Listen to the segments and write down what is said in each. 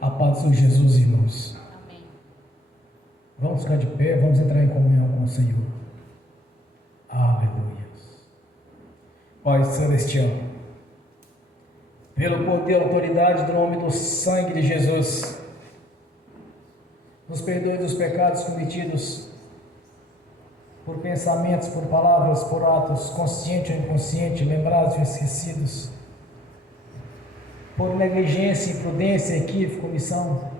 A paz do Senhor Jesus, irmãos. Amém. Vamos ficar de pé, vamos entrar em comunhão com o Senhor. Aleluia. Pai Celestial, pelo poder e autoridade do nome do sangue de Jesus, nos perdoe dos pecados cometidos por pensamentos, por palavras, por atos, consciente ou inconsciente, lembrados ou esquecidos, por negligência, imprudência, equívoco, omissão,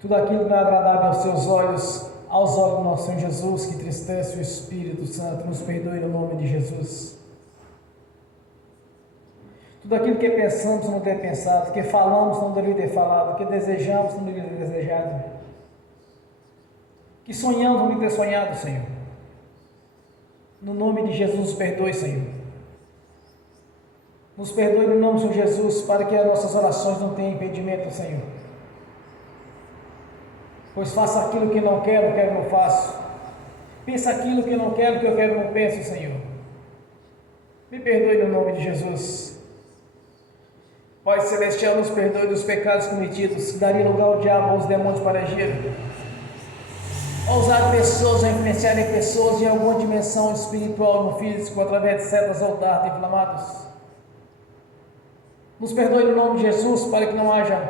tudo aquilo que não é agradável aos seus olhos, aos olhos do nosso Senhor Jesus, que entristece o Espírito Santo, nos perdoe no nome de Jesus. Tudo aquilo que pensamos não ter pensado, que falamos não deveria ter falado, que desejamos não deveria ter desejado, que sonhamos não deveria ter sonhado, Senhor. No nome de Jesus, nos perdoe, Senhor. Nos perdoe no nome do Senhor Jesus, para que as nossas orações não tenham impedimento, Senhor. Pois faço aquilo que não quero que não faço. Pensa aquilo que não quero que eu quero não penso, Senhor. Me perdoe no nome de Jesus. Pai Celestial, nos perdoe dos pecados cometidos, que daria lugar ao diabo, aos demônios para agir, a usar pessoas, a influenciarem pessoas em alguma dimensão espiritual no físico, através de setas ou dardos inflamados. Nos perdoe no nome de Jesus, para que não haja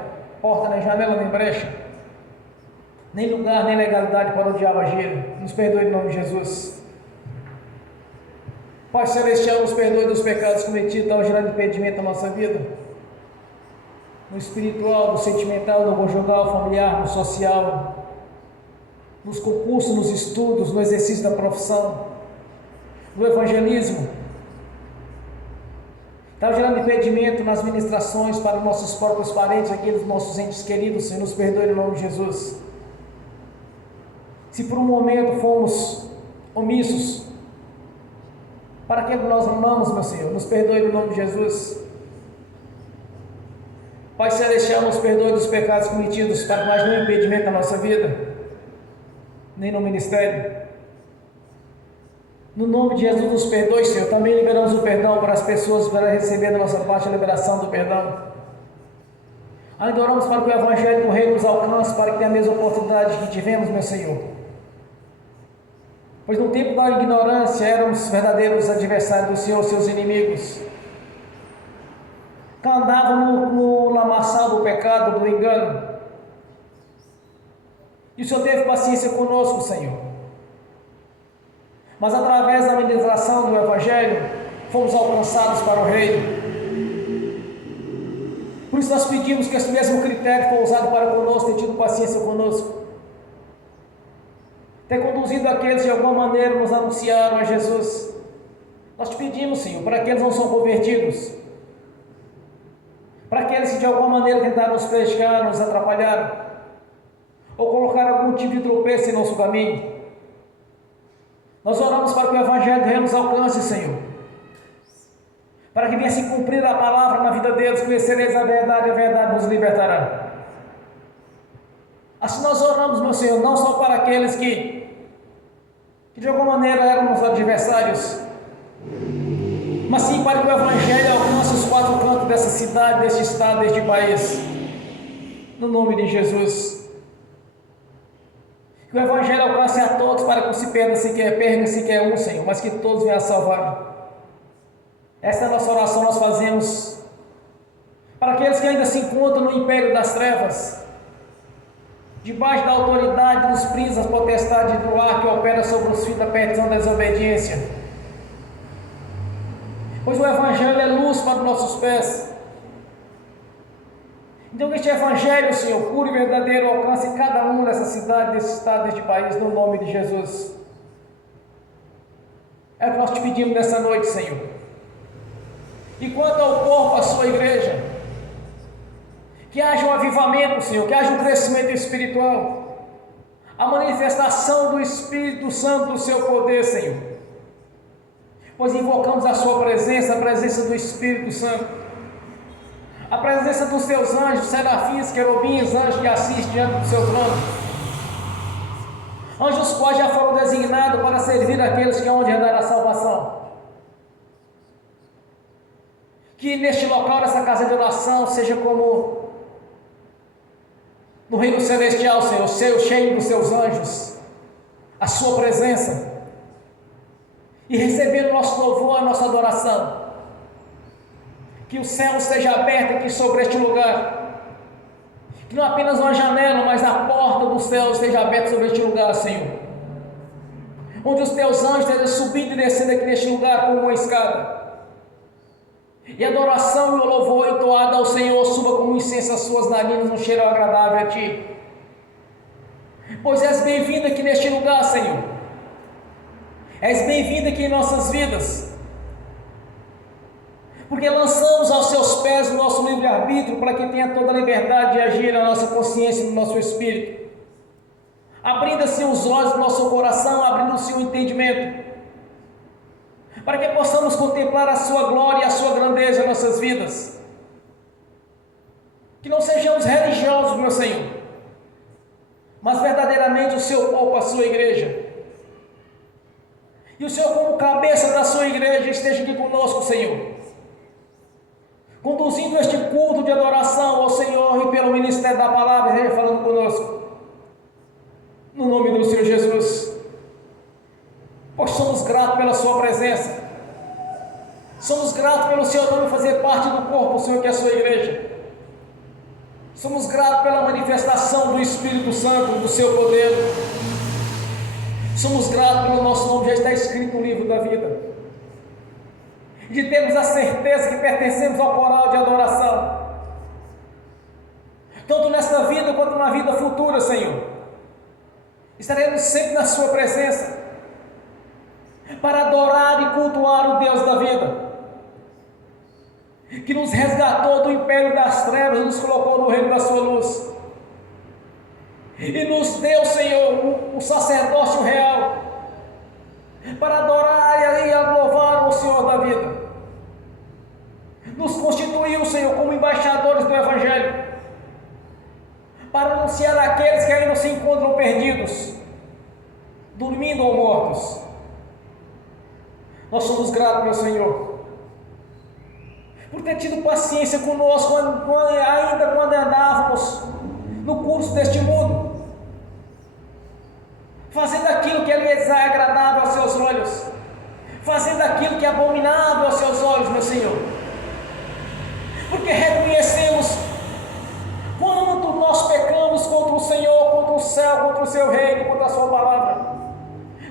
porta, nem janela, nem brecha, nem lugar, nem legalidade para o diabo agir. Nos perdoe no nome de Jesus. Pai Celestial, nos perdoe dos pecados cometidos, ao gerar impedimento na nossa vida, no espiritual, no sentimental, no conjugal, familiar, no social, nos concursos, nos estudos, no exercício da profissão, no evangelismo. Está gerando impedimento nas ministrações para nossos próprios parentes, aqueles nossos entes queridos, Senhor, nos perdoe no nome de Jesus. Se por um momento fomos omissos para aquilo que nós amamos, meu Senhor, nos perdoe no nome de Jesus. Pai Celestial, nos perdoe dos pecados cometidos, para que mais nenhum impedimento na nossa vida, nem no ministério. No nome de Jesus, nos perdoe, Senhor. Também liberamos o perdão para as pessoas, para receber da nossa parte a liberação do perdão. Ainda oramos para que o Evangelho do Rei nos alcance, para que tenha a mesma oportunidade que tivemos, meu Senhor. Pois no tempo da ignorância éramos verdadeiros adversários do Senhor, seus inimigos. Que andávamos no lamaçal do pecado, do engano. E o Senhor teve paciência conosco, Senhor. Mas através da ministração do Evangelho, fomos alcançados para o reino. Por isso nós pedimos que esse mesmo critério for usado para conosco, ter tido paciência conosco, ter conduzido aqueles que de alguma maneira nos anunciaram a Jesus. Nós te pedimos, Senhor, para aqueles que não são convertidos, para aqueles que de alguma maneira tentaram nos prejudicar, nos atrapalharam, ou colocar algum tipo de tropeço em nosso caminho. Nós oramos para que o Evangelho do Reino nos alcance, Senhor, para que venha se cumprir a palavra na vida deles, conhecereis a verdade nos libertará. Assim nós oramos, meu Senhor, não só para aqueles que de alguma maneira eram os adversários, mas sim para que o Evangelho alcance os quatro cantos dessa cidade, deste estado, deste país, no nome de Jesus. Que o Evangelho alcance a todos, para que não se perda sequer um, Senhor, mas que todos venham a salvar. Esta é a nossa oração, nós fazemos para aqueles que ainda se encontram no império das trevas, debaixo da autoridade dos príncipes, das potestades do ar que opera sobre os filhos da perdição da desobediência. Pois o Evangelho é luz para os nossos pés. Então que este Evangelho, Senhor, puro e verdadeiro, alcance cada um dessa cidade, desse estado, deste país, no nome de Jesus. É o que nós te pedimos nessa noite, Senhor. E quanto ao corpo, a sua igreja, que haja um avivamento, Senhor, que haja um crescimento espiritual, a manifestação do Espírito Santo, do seu poder, Senhor. Pois invocamos a sua presença, a presença do Espírito Santo, a presença dos teus anjos, serafins, querubins, anjos que assistem diante do seu trono, anjos quais já foram designados para servir aqueles que hão de herdar a salvação. Que neste local, nessa casa de oração, seja como no reino celestial, Senhor, cheio dos seus anjos, a sua presença, e recebendo o nosso louvor, a nossa adoração. Que o céu esteja aberto aqui sobre este lugar, que não apenas uma janela, mas a porta do céu esteja aberta sobre este lugar, Senhor, onde os teus anjos estejam subindo e descendo aqui neste lugar como uma escada, e a adoração e o louvor entoado ao Senhor suba como incenso às suas narinas, um cheiro agradável a Ti, pois és bem-vindo aqui neste lugar, Senhor, és bem-vindo aqui em nossas vidas, porque lançamos aos Seus pés o nosso livre-arbítrio, para que tenha toda a liberdade de agir na nossa consciência e no nosso espírito, abrindo-se os olhos do nosso coração, abrindo-se o entendimento, para que possamos contemplar a Sua glória e a Sua grandeza em nossas vidas, que não sejamos religiosos, meu Senhor, mas verdadeiramente o Seu povo, a Sua igreja, e o Senhor como cabeça da Sua igreja esteja aqui conosco, Senhor, conduzindo este culto de adoração ao Senhor, e pelo ministério da palavra esteja falando conosco, no nome do Senhor Jesus, pois somos gratos pela Sua presença, somos gratos pelo Senhor nome fazer parte do corpo, Senhor, que é a Sua igreja, somos gratos pela manifestação do Espírito Santo, do Seu poder, somos gratos pelo nosso nome já está escrito no livro da vida, de termos a certeza que pertencemos ao coral de adoração, tanto nesta vida quanto na vida futura, Senhor, estaremos sempre na Sua presença, para adorar e cultuar o Deus da vida, que nos resgatou do império das trevas e nos colocou no reino da Sua luz, e nos deu, Senhor, o sacerdócio real, para adorar e louvar o Senhor da vida, nos constituiu, Senhor, como embaixadores do Evangelho, para anunciar àqueles que ainda se encontram perdidos, dormindo ou mortos. Nós somos gratos, meu Senhor, por ter tido paciência conosco, ainda quando andávamos no curso deste mundo, fazendo aquilo que é desagradável aos Seus olhos, fazendo aquilo que é abominável aos Seus olhos, meu Senhor, porque reconhecemos quanto nós pecamos contra o Senhor, contra o céu, contra o Seu reino, contra a Sua palavra.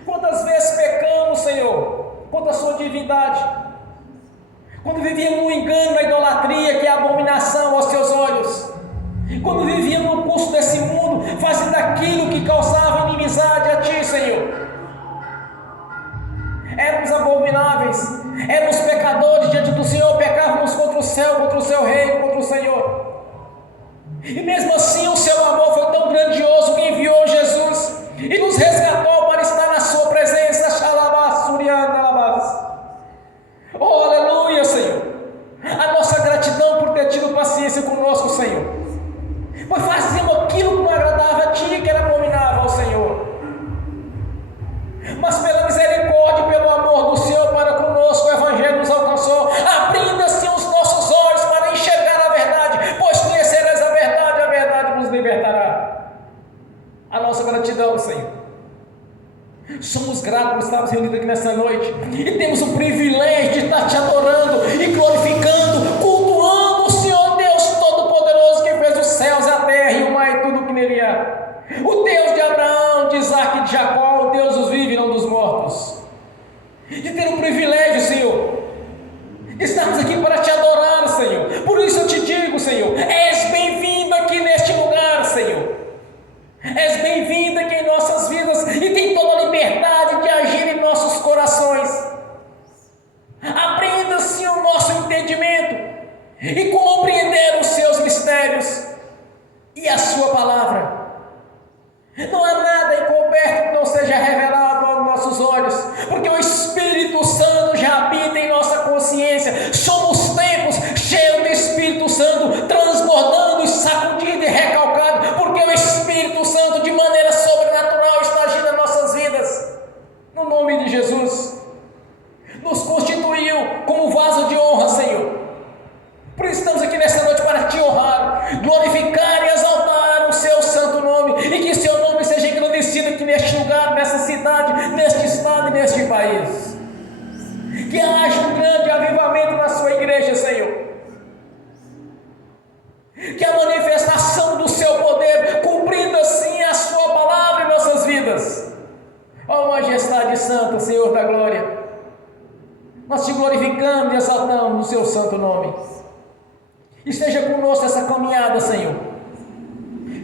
Quantas vezes pecamos, Senhor, contra a Sua divindade, quando vivíamos no engano, na idolatria, que é abominação aos Teus olhos, quando vivíamos no curso desse mundo, fazendo aquilo que causava inimizade a Ti, Senhor. Éramos abomináveis, éramos pecadores diante do Senhor, pecávamos contra o céu, contra o Seu reino, contra o Senhor, e mesmo assim o Seu amor foi tão grandioso que enviou Jesus e nos resgatou para estar na Sua presença. Oh, aleluia, Senhor, a nossa gratidão por ter tido paciência conosco, Senhor, pois fazíamos aquilo que não agradava a Ti, que era abominável ao Senhor, mas pela misericórdia e pelo amor do Senhor para conosco, o Evangelho nos alcançou, abrindo assim os nossos olhos para enxergar a verdade, pois conhecereis a verdade vos libertará. A nossa gratidão, Senhor. Somos gratos por estarmos reunidos aqui nessa noite, e temos o privilégio de estar Te adorando e glorificando, cultuando o Senhor Deus Todo-Poderoso, que fez os céus, a terra e o mar e tudo o que nele há, o Deus de Abraão, de Isaac e de Jacó, o Deus dos vivos e não dos mortos, de ter o privilégio, Senhor, de estarmos aqui para Te adorar, Senhor. Por isso eu Te digo, Senhor, és bem-vindo aqui neste lugar, Senhor, és bem-vindo aqui em nossas vidas, e tem toda a liberdade de agir em nossos corações, abrindo-se o nosso entendimento e compreender os Seus mistérios e a Sua palavra. Não há nada encoberto que não seja revelado aos nossos olhos, porque o Espírito Santo já habita em nossa consciência. Somos templos cheios do Espírito Santo, transbordando que a manifestação do seu poder, cumprindo assim a sua palavra em nossas vidas. Ó majestade santa, Senhor da glória, nós te glorificamos e exaltamos no seu santo nome. Esteja conosco essa caminhada, Senhor,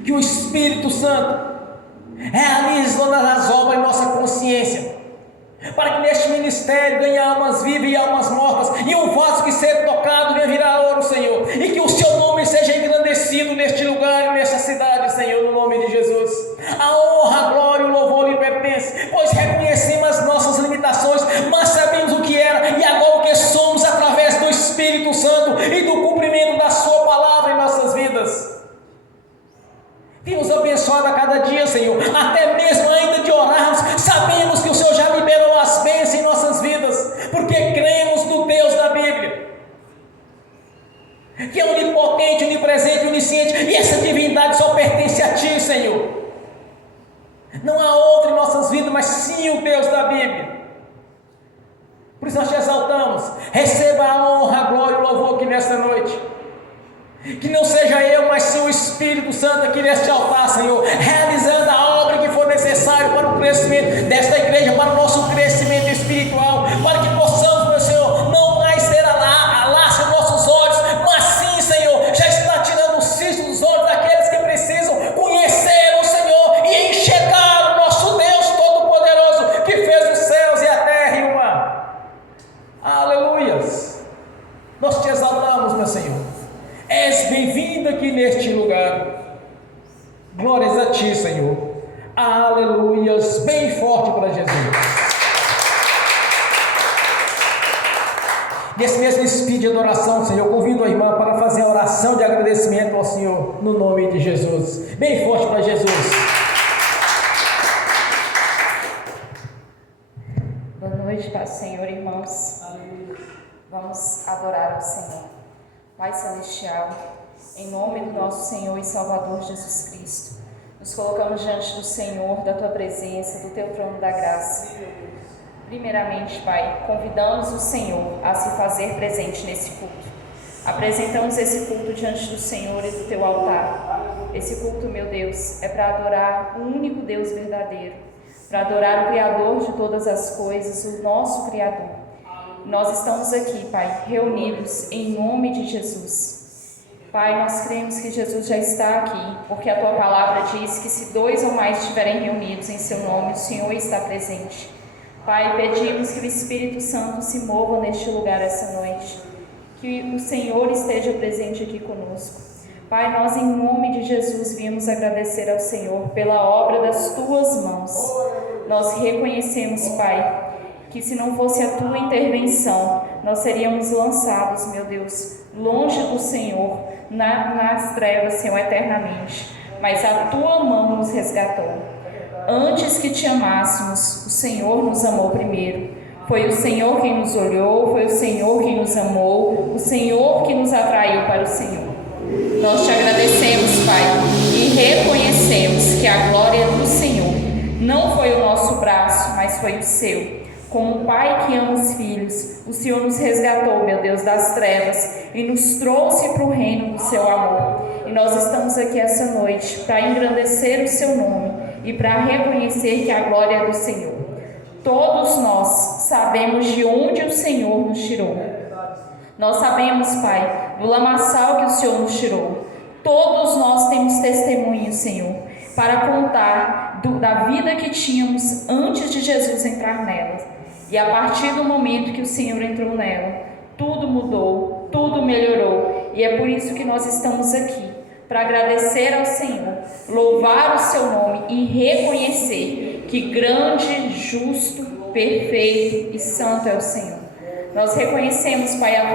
que o Espírito Santo realize todas as obras em nossa consciência, para que neste ministério ganhe almas vivas e almas mortas, e um vaso que seja tocado venha virar ouro, Senhor, e que o seu nome seja engrandecido neste lugar e nesta cidade, Senhor, no nome de Jesus. A honra, a glória e o louvor lhe pertence, pois reconhecemos as nossas limitações, mas sabemos o que era e agora o que somos através do Espírito Santo e do cumprimento da sua palavra em nossas vidas. Tem-nos abençoado a cada dia, Senhor, até mesmo ainda de orarmos, sabemos que o Senhor já liberou as bênçãos em nossas vidas, porque cremos no Deus da Bíblia, que é onipotente, onipresente, onisciente, e essa divindade só pertence a Ti, Senhor. Não há outro em nossas vidas, mas sim o Deus da Bíblia. Por isso nós te exaltamos. Receba a honra, a glória e o louvor aqui nesta noite. Que não seja eu, mas sim o Espírito Santo aqui neste altar, Senhor, realizando a obra que for necessária para o crescimento desta igreja, para o nosso crescimento espiritual, para que possamos, meu Senhor, não mais ter a laça em nossos olhos, mas sim, Senhor, já está tirando o cisto dos olhos daqueles que precisam conhecer o Senhor e enxergar o nosso Deus Todo-Poderoso, que fez os céus e a terra e o mar. Aleluias! Nós te exaltamos, meu Senhor. És bem-vindo aqui neste lugar. Glórias a Ti, Senhor. Aleluias. Bem forte para Jesus. Nesse mesmo espírito de adoração, Senhor, eu convido a irmã para fazer a oração de agradecimento ao Senhor, no nome de Jesus. Bem forte para Jesus. Boa noite, Pai, Senhor, irmãos. Aleluia. Vamos adorar o Senhor. Pai Celestial, em nome do nosso Senhor e Salvador Jesus Cristo, nos colocamos diante do Senhor, da Tua presença, do Teu trono da graça. Primeiramente, Pai, convidamos o Senhor a se fazer presente nesse culto. Apresentamos esse culto diante do Senhor e do Teu altar. Esse culto, meu Deus, é para adorar o único Deus verdadeiro, para adorar o Criador de todas as coisas, o nosso Criador. Nós estamos aqui, Pai, reunidos em nome de Jesus. Pai, nós cremos que Jesus já está aqui, porque a Tua palavra diz que se 2 ou mais estiverem reunidos em Seu nome, o Senhor está presente. Pai, pedimos que o Espírito Santo se mova neste lugar essa noite, que o Senhor esteja presente aqui conosco. Pai, nós em nome de Jesus viemos agradecer ao Senhor pela obra das Tuas mãos. Nós reconhecemos, Pai, que se não fosse a Tua intervenção, nós seríamos lançados, meu Deus, longe do Senhor, nas trevas, Senhor, eternamente. Mas a Tua mão nos resgatou. Antes que Te amássemos, o Senhor nos amou primeiro. Foi o Senhor quem nos olhou, foi o Senhor quem nos amou, o Senhor que nos atraiu para o Senhor. Nós Te agradecemos, Pai, e reconhecemos que a glória do Senhor não foi o nosso braço, mas foi o Seu. Como Pai que ama os filhos, o Senhor nos resgatou, meu Deus, das trevas e nos trouxe para o reino do Seu amor. E nós estamos aqui essa noite para engrandecer o Seu nome e para reconhecer que a glória é do Senhor. Todos nós sabemos de onde o Senhor nos tirou. Nós sabemos, Pai, do lamaçal que o Senhor nos tirou. Todos nós temos testemunho, Senhor, para contar da vida que tínhamos antes de Jesus entrar nela. E a partir do momento que o Senhor entrou nela, tudo mudou, tudo melhorou. E é por isso que nós estamos aqui, para agradecer ao Senhor, louvar o Seu nome e reconhecer que grande, justo, perfeito e santo é o Senhor. Nós reconhecemos, Pai, a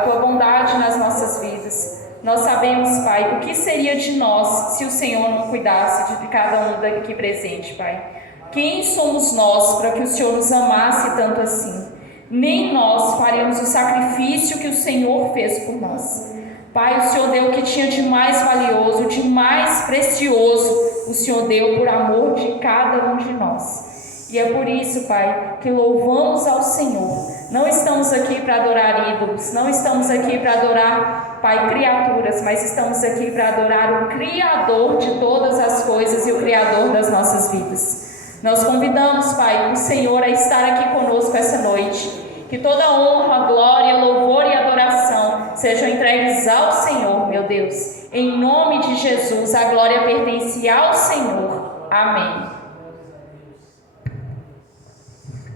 Tua bondade nas nossas vidas. Nós sabemos, Pai, o que seria de nós se o Senhor não cuidasse de cada um daqui presente, Pai. Quem somos nós para que o Senhor nos amasse tanto assim? Nem nós faríamos o sacrifício que o Senhor fez por nós. Pai, o Senhor deu o que tinha de mais valioso, de mais precioso, o Senhor deu por amor de cada um de nós. E é por isso, Pai, que louvamos ao Senhor Não estamos aqui para adorar ídolos, não estamos aqui para adorar, Pai, criaturas, mas estamos aqui para adorar o Criador de todas as coisas e o Criador das nossas vidas. Nós convidamos, Pai, o Senhor a estar aqui conosco essa noite. Que toda honra, glória, louvor e adoração sejam entregues ao Senhor, meu Deus. Em nome de Jesus, a glória pertence ao Senhor. Amém.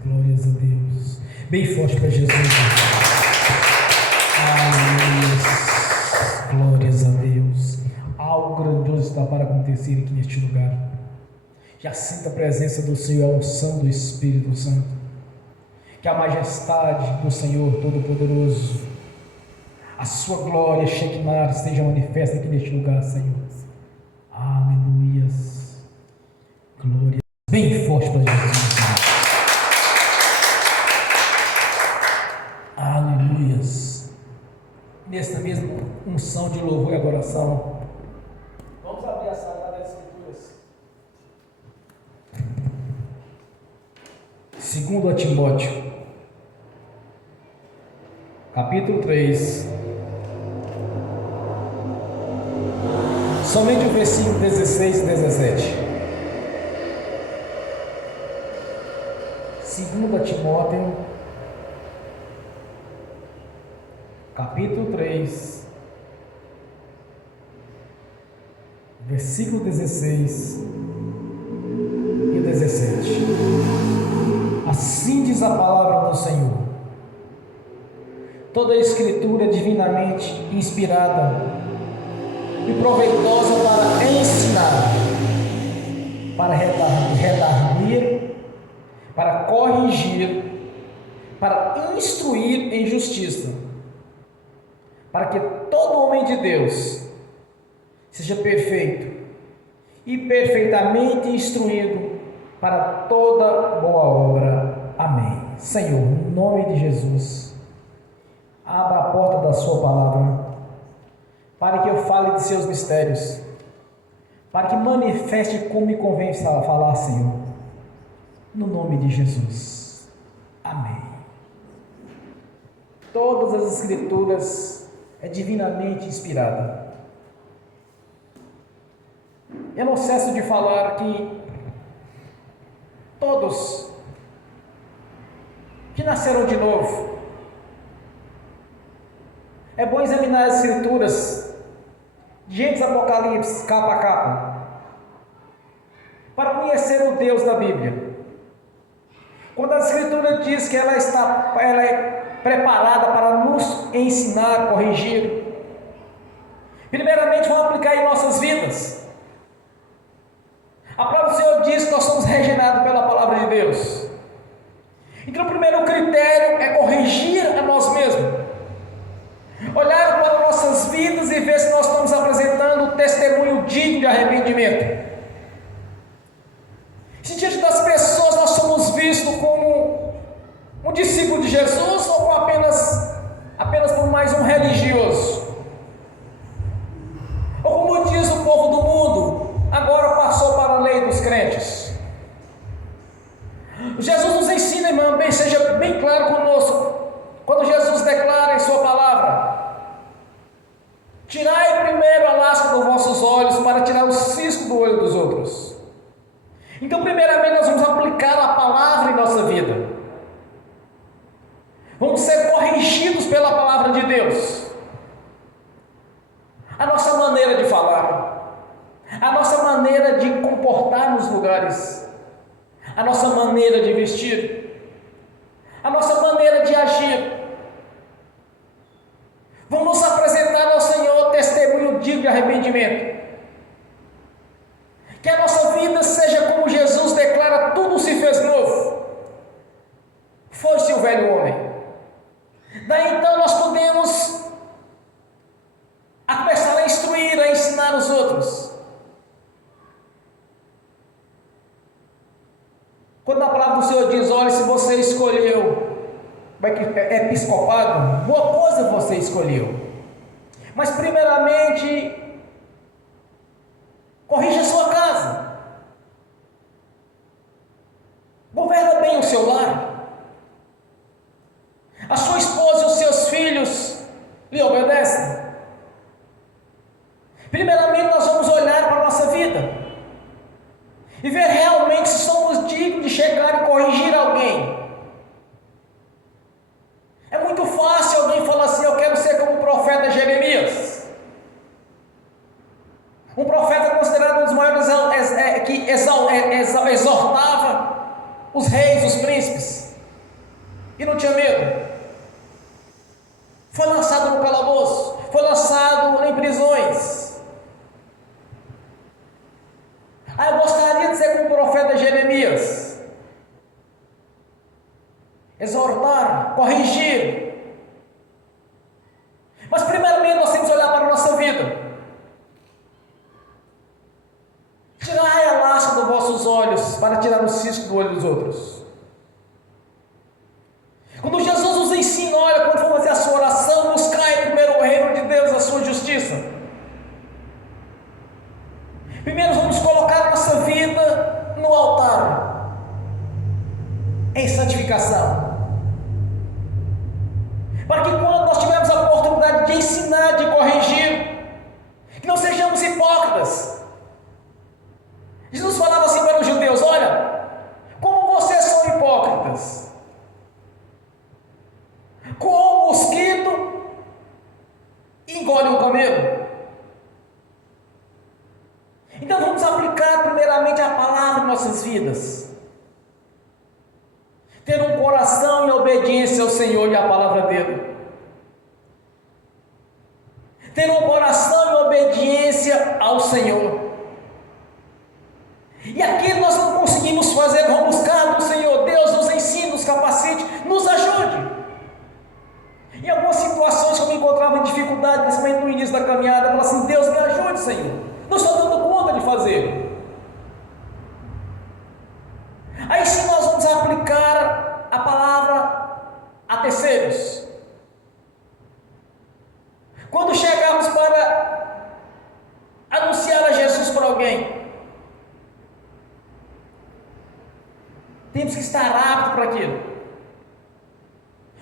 Glórias a Deus. Bem forte para Jesus. Aleluia. Glórias a Deus. Algo grandioso está para acontecer aqui neste lugar. Já sinta a presença do Senhor, a unção do Espírito Santo. Que a majestade do Senhor Todo-Poderoso, a sua glória, Shekinah, esteja manifesta aqui neste lugar, Senhor. Aleluias. Glória. Bem forte para Jesus. Aleluias. Nesta mesma unção de louvor e adoração, vamos abrir a Sagrada Escrituras. 2 Timóteo, capítulo 3, somente o versículo 16 e 17. 2 Timóteo, capítulo 3, versículo 16 e 17. Assim diz a palavra do Senhor: toda a Escritura é divinamente inspirada e proveitosa para ensinar, para redarguir, para corrigir, para instruir em justiça, para que todo homem de Deus seja perfeito e perfeitamente instruído para toda boa obra. Amém. Senhor, em nome de Jesus, abra a porta da sua palavra, para que eu fale de seus mistérios, para que manifeste como me convém falar, Senhor, no nome de Jesus. Amém. Todas as Escrituras é divinamente inspirada. Eu não cesso de falar que todos que nasceram de novo, é bom examinar as Escrituras, de Gênesis a Apocalipse, capa a capa, para conhecer o Deus da Bíblia. Quando a Escritura diz que ela é preparada para nos ensinar, corrigir, primeiramente vamos aplicar em nossas vidas. A palavra do Senhor diz que nós somos regenerados pela palavra de Deus. Então o primeiro critério é corrigir a nós mesmos. Olhar para nossas vidas e ver se nós estamos apresentando um testemunho digno de arrependimento. Se diante das pessoas nós somos vistos como um discípulo de Jesus ou como apenas por mais um religioso. Ou como diz o povo do mundo, agora passou para a lei dos crentes. Jesus nos ensina, irmão, seja bem claro conosco, quando Jesus declara em sua palavra: tirai primeiro a lasca dos vossos olhos, para tirar o cisco do olho dos outros. Então, primeiramente, nós vamos aplicar a palavra em nossa vida. Vamos ser corrigidos pela palavra de Deus. A nossa maneira de falar, a nossa maneira de comportar nos lugares, a nossa maneira de vestir, a nossa maneira de agir. Vamos apresentar ao Senhor testemunho digno de arrependimento. Que a nossa vida seja como Jesus declara: tudo se fez novo. Foi-se o velho homem. Daí então nós podemos começar a instruir, a ensinar os outros. Quando a palavra do Senhor diz: olha, se você escolheu episcopado, boa coisa você escolheu. Mas primeiramente, corrija a sua casa. Governa bem o seu lar. Primeiramente, nós vamos olhar para a nossa vida e ver realmente se somos dignos de chegar e corrigir alguém. É muito fácil alguém falar assim: eu quero ser como o profeta Jeremias. Um profeta considerado um dos maiores que exortava os reis, os príncipes, e não tinha medo. Foi lançado no calabouço, foi lançado em prisões. Eu gostaria de ser como o profeta Jeremias, exortar, corrigir. Mas primeiramente nós temos que olhar para a nossa vida. Tirai a lasca dos vossos olhos para tirar o cisco do olho dos outros. Quando Jesus nos ensina, olha, quando for fazer a sua oração, buscai primeiro o reino de Deus, a sua justiça. Primeiro vamos colocar a nossa vida no altar, em santificação, para que quando nós tivermos a oportunidade de ensinar, de corrigir, que não sejamos hipócritas. Jesus falava assim para os judeus: olha, como vocês são hipócritas, como o mosquito engole um camelo. Então vamos aplicar primeiramente a palavra em nossas vidas, ter um coração em obediência ao Senhor e à palavra dele, ter um coração em obediência ao Senhor. E aquilo nós não conseguimos fazer, vamos buscar do Senhor. Deus nos ensine, nos capacite, nos ajude. Em algumas situações que eu me encontrava em dificuldade, principalmente no início da caminhada, eu falava assim: Deus me ajude, Senhor, não estou dando conta de fazer. Aí sim nós vamos aplicar a palavra a terceiros. Quando chegarmos para anunciar a Jesus para alguém, temos que estar aptos para aquilo,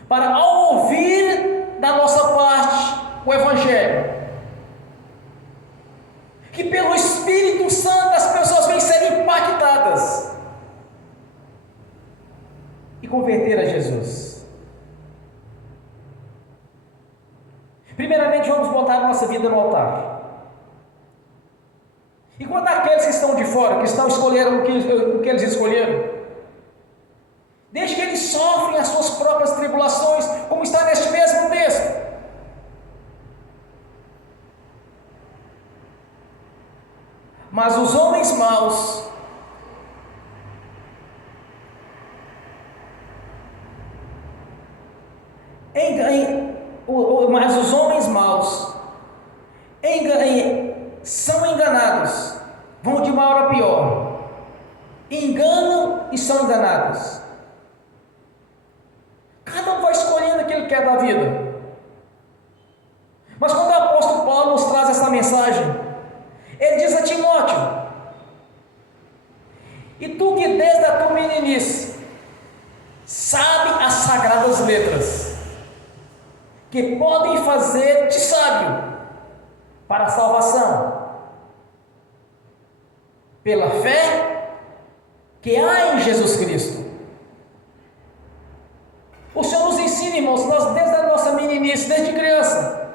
para ao ouvir da nossa parte o Evangelho, que pelo Espírito Santo as pessoas vêm ser impactadas e converter a Jesus. Primeiramente vamos botar a nossa vida no altar. E quanto àqueles que estão de fora, que estão escolhendo o que eles escolheram, desde que eles sofrem as suas próprias tribulações, como está neste mesmo texto. Mas os homens maus são enganados, vão de mal a pior, enganam e são enganados. Cada um vai escolhendo aquilo que quer da vida. Mas quando o apóstolo Paulo nos traz essa mensagem, ele diz a Timóteo: e tu que desde a tua meninice sabe as sagradas letras, que podem fazer-te sábio para a salvação, pela fé que há em Jesus Cristo. O Senhor nos ensina, irmãos, nós desde a nossa meninice, desde criança,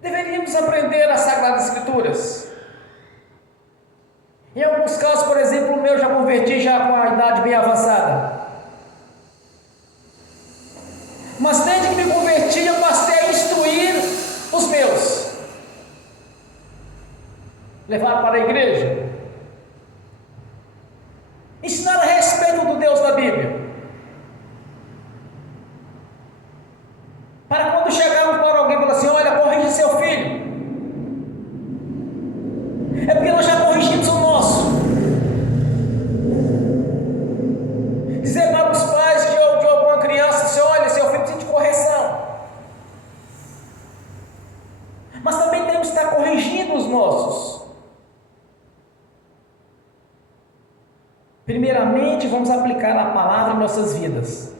deveríamos aprender as Sagradas Escrituras. Em alguns casos, por exemplo, o meu já converti já com a idade bem avançada. Mas desde que me converti, eu passei a instruir os meus, levar para a igreja, ensinar a respeito do Deus da Bíblia, para quando chegarmos para alguém e falar assim: olha, corrija seu filho, é porque nós já corrigimos o nosso. Dizer para os pais de alguma criança assim: olha, seu filho precisa de correção. Mas também temos que estar corrigindo os nossos. Primeiramente, vamos aplicar a palavra em nossas vidas,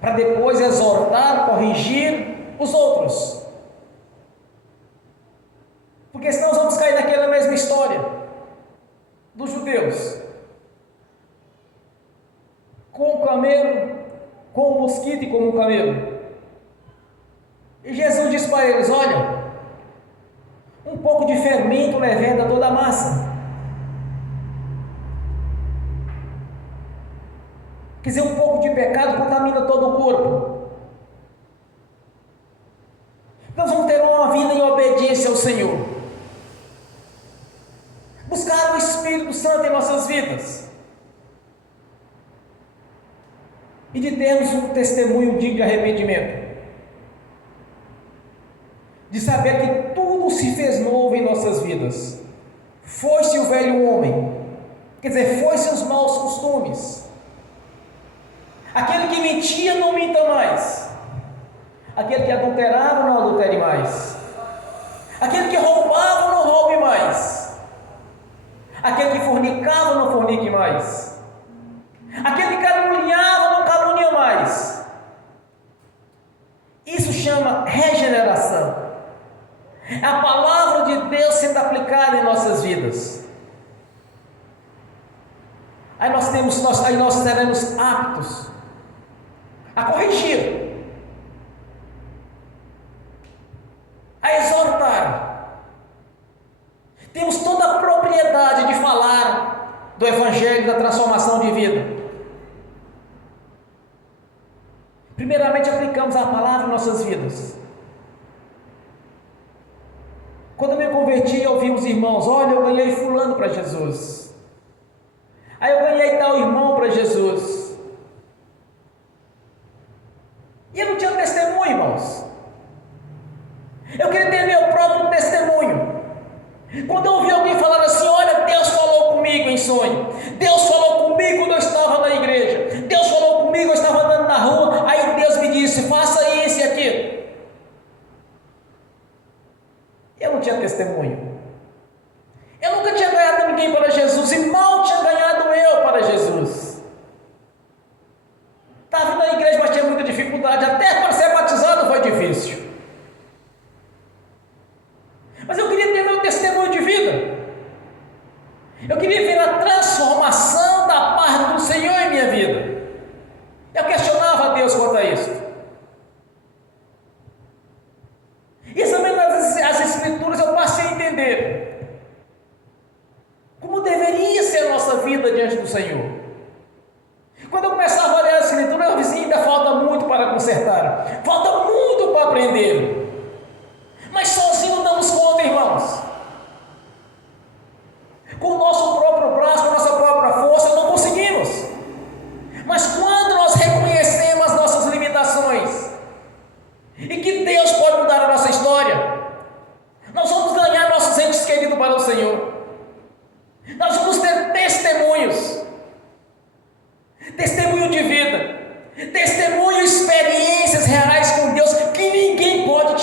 para depois exortar, corrigir os outros. Deus? Com o camelo, com o mosquito e com o camelo. E Jesus disse para eles: olha, um pouco de fermento leveda toda a massa. Quer dizer, um pouco de pecado contamina todo o corpo. Nós vamos ter uma vida em obediência ao Senhor. Buscar o Espírito Santo em nossas vidas. E de termos um testemunho digno de arrependimento. De saber que tudo se fez novo em nossas vidas. Foi-se o velho homem. Quer dizer, foi-se os maus costumes. Aquele que mentia, não minta mais. Aquele que adulterava, não adultere mais. Aquele que roubava, não roube mais. Aquele que fornicava, não fornique mais. Aquele que caluniava, não calunia mais. Isso chama regeneração. É a palavra de Deus sendo aplicada em nossas vidas. Aí nós seremos aptos a corrigir, a exortar. Temos toda a propriedade de falar do Evangelho, da transformação de vida. Primeiramente, aplicamos a palavra em nossas vidas. Quando eu me converti, eu ouvi os irmãos: olha, eu ganhei fulano para Jesus. Aí eu ganhei tal irmão para Jesus. E eu não tinha testemunho, irmãos. Eu queria ter meu próprio testemunho. Quando eu ouvi alguém falar assim: olha, Deus falou comigo em sonho. Deus falou comigo quando eu estava na igreja. Deus falou comigo, eu estava andando na rua. Aí Deus me disse: faça isso e aquilo. Eu não tinha testemunho. Eu nunca tinha ganhado ninguém para Jesus. E mal tinha ganhado eu para Jesus. Estava na igreja, mas tinha muita dificuldade. Até para ser batizado foi difícil. Mas eu queria ter meu testemunho de vida. Eu queria ver a transformação da parte do Senhor em minha vida. Eu questionava a Deus quanto a isso. E também nas Escrituras eu passei a entender como deveria ser a nossa vida diante do Senhor. Quando eu começava a ler as Escrituras, eu dizia: ainda falta muito para consertar, falta muito para aprender. Mas sozinho não damos conta, irmãos. Com o nosso próprio braço, com a nossa própria força, não conseguimos. Mas quando nós reconhecemos as nossas limitações e que Deus pode mudar a nossa história, nós vamos ganhar nossos entes queridos para o Senhor. Nós vamos ter testemunhos. Testemunho de vida. Testemunho, experiências reais com Deus que ninguém pode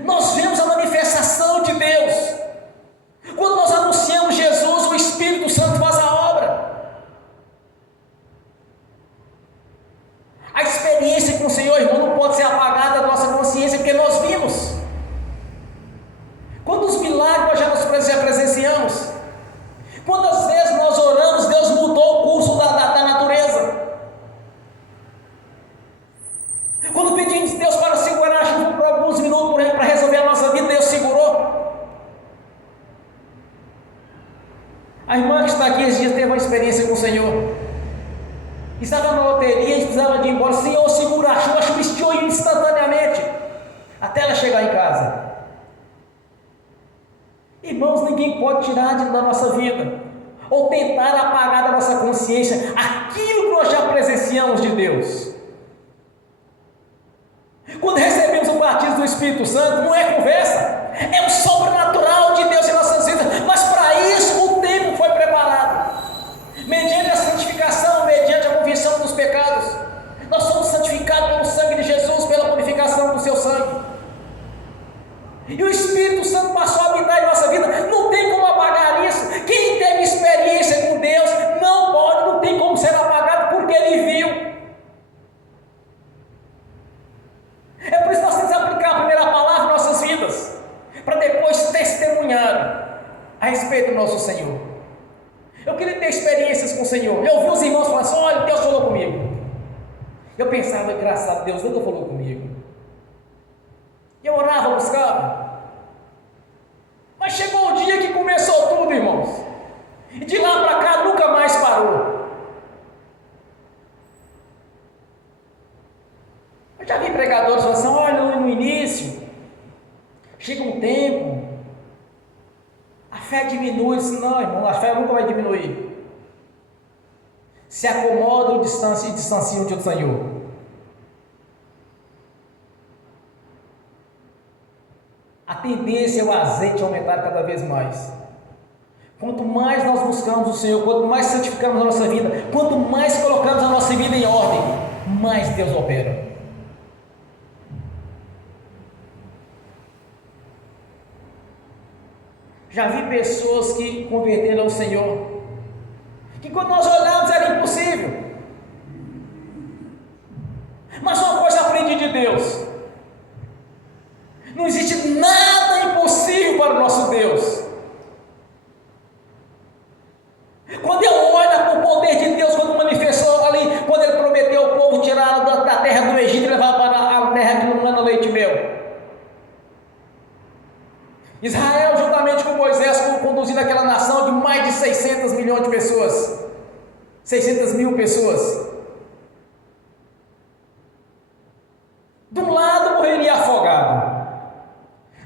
nós vemos a manifestação de Deus. Quando nós anunciamos Jesus, o Espírito Santo faz a obra. A experiência com o Senhor, irmão, não pode ser apagada da nossa consciência, porque nós vimos. Quantos milagres nós já presenciamos? Quantas vezes nós oramos, Deus mudou o curso da natureza? Quando pedimos a Deus para segurar a chuva por alguns minutos para resolver a nossa vida, Deus segurou. A irmã que está aqui esses dias teve uma experiência com o Senhor. Estava na loteria e precisava de ir embora. Senhor, segura a chuva estiou instantaneamente, até ela chegar em casa. Irmãos, ninguém pode tirar da nossa vida, ou tentar apagar da nossa consciência, aquilo que nós já presenciamos de Deus. Quando recebemos o batismo do Espírito Santo, não é conversa, é o sobrenatural de Deus em nossas vidas, mas para isso o tempo foi preparado, mediante a santificação, mediante a confissão dos pecados. Nós somos santificados pelo sangue de Jesus, pela purificação do seu sangue, e o Espírito Santo passou a habitar em nossa vida. Não tem como apagar isso. Quem teve experiência com Deus não tem como ser apagado, porque ele viu. É por isso que nós temos que aplicar a primeira palavra em nossas vidas, para depois testemunhar a respeito do nosso Senhor. Eu queria ter experiências com o Senhor. Eu ouvi os irmãos falando assim: olha, Deus falou comigo. Eu pensava, graças a Deus, nunca falou comigo. Eu orava, buscava. Mas chegou o dia que começou tudo, irmãos. E de lá para cá nunca mais parou. Eu já vi pregadores falando assim: olha, no início, chega um tempo, a fé diminui. Não, irmão, a fé nunca vai diminuir. Se acomodam e distanciam do Senhor. A tendência é o azeite aumentar cada vez mais. Quanto mais nós buscamos o Senhor, quanto mais santificamos a nossa vida, quanto mais colocamos a nossa vida em ordem, mais Deus opera. Já vi pessoas que converteram ao Senhor, que quando nós olhamos era impossível. Mas uma coisa aprendi de Deus: não existe nada impossível para o nosso Deus. Quando eu olho para o poder de Deus, quando manifestou ali, quando ele prometeu ao povo tirar da terra do Egito e levar para a terra que não manda leite e mel. Israel, juntamente com Moisés, conduzindo aquela nação de mais de 600 milhões de pessoas, 600 mil pessoas. De um lado morreria afogado,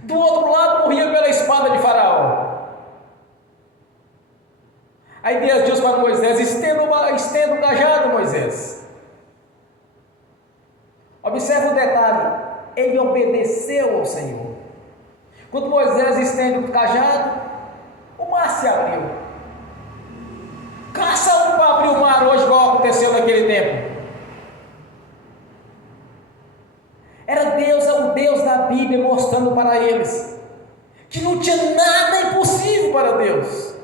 do outro lado morria pela espada de Faraó. Aí Deus diz para Moisés: estenda o cajado, Moisés. Observe o detalhe: ele obedeceu ao Senhor. Quando Moisés estende o cajado, o mar se abriu. Caça um para abrir o mar hoje, igual aconteceu naquele tempo. Era Deus, o Deus da Bíblia, mostrando para eles que não tinha nada impossível para Deus.